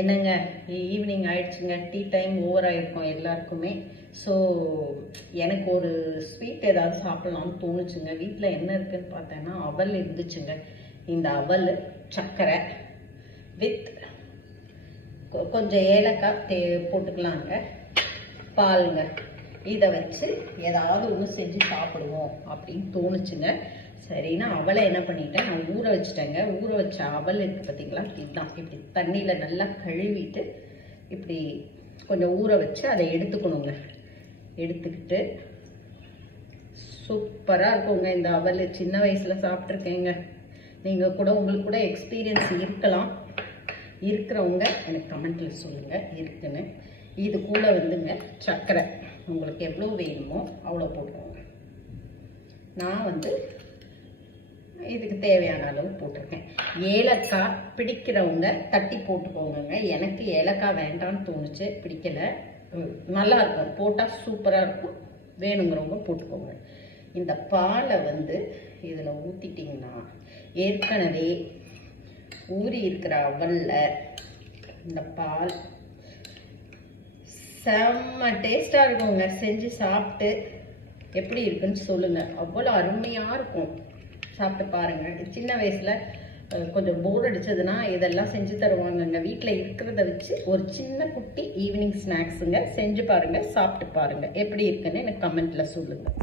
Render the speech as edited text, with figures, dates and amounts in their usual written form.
என்னங்க, ஈவினிங் ஆயிடுச்சுங்க. Tea time over ஆயிருக்கும் எல்லாருக்குமே. ஸோ எனக்கு ஒரு ஸ்வீட் ஏதாவது சாப்பிடலாம்னு தோணுச்சுங்க. வீட்டில் என்ன இருக்குன்னு பார்த்தேன்னா அவல் இருந்துச்சுங்க. இந்த அவல் சர்க்கரை வித் கொஞ்சம் ஏலக்காய் போட்டுக்கலாங்க, பாலுங்க. இதை வச்சு ஏதாவது ஒன்று செஞ்சு சாப்பிடுவோம் அப்படின்னு தோணுச்சுங்க. சரின்னா அவளை என்ன பண்ணிட்டேன், நான் ஊற வச்சுட்டேங்க. ஊற வச்ச அவல் இருக்குது பார்த்தீங்களா, இதுதான். இப்படி தண்ணியில் நல்லா கழுவிட்டு இப்படி கொஞ்சம் ஊற வச்சு அதை எடுத்துக்கணுங்க. எடுத்துக்கிட்டு சூப்பராக இருக்குங்க இந்த அவல். சின்ன வயசில் சாப்பிட்ருக்கேங்க. நீங்கள் கூட உங்களுக்கு கூட எக்ஸ்பீரியன்ஸ் இருக்கலாம். இருக்கிறவங்க எனக்கு கமெண்ட்டில் சொல்லுங்கள் இருக்குன்னு. இது கூட வந்துங்க சர்க்கரை உங்களுக்கு எவ்வளோ வேணுமோ அவ்வளோ போட்டுக்கோங்க. நான் இதுக்கு தேவையான அளவு போட்டிருக்கேன். ஏலக்காய் பிடிக்கிறவங்க தட்டி போட்டுக்கோங்க. எனக்கு ஏலக்காய் வேண்டாம்னு தோணுச்சு, பிடிக்கலை. நல்லா இருக்கும், போட்டால் சூப்பராக இருக்கும். வேணுங்கிறவங்க போட்டுக்கோங்க. இந்த பாலை இதில் ஊற்றிட்டிங்கன்னா ஏற்கனவே ஊறி இருக்கிற அவல்ல இந்த பால் செம்ம டேஸ்டாக இருக்குங்க. செஞ்சு சாப்பிட்டு எப்படி இருக்குன்னு சொல்லுங்கள். அவ்வளோ அருமையாக இருக்கும். சாப்பிட்டு பாருங்கள். சின்ன வயசில் கொஞ்சம் போர் அடிச்சதுன்னா இதெல்லாம் செஞ்சு தருவாங்கங்க. வீட்டில் இருக்கிறத வச்சு ஒரு சின்ன குட்டி ஈவினிங் ஸ்நாக்ஸுங்க. செஞ்சு பாருங்கள், சாப்பிட்டு பாருங்கள் எப்படி இருக்குன்னு எனக்கு கமெண்ட்டில் சொல்லுங்கள்.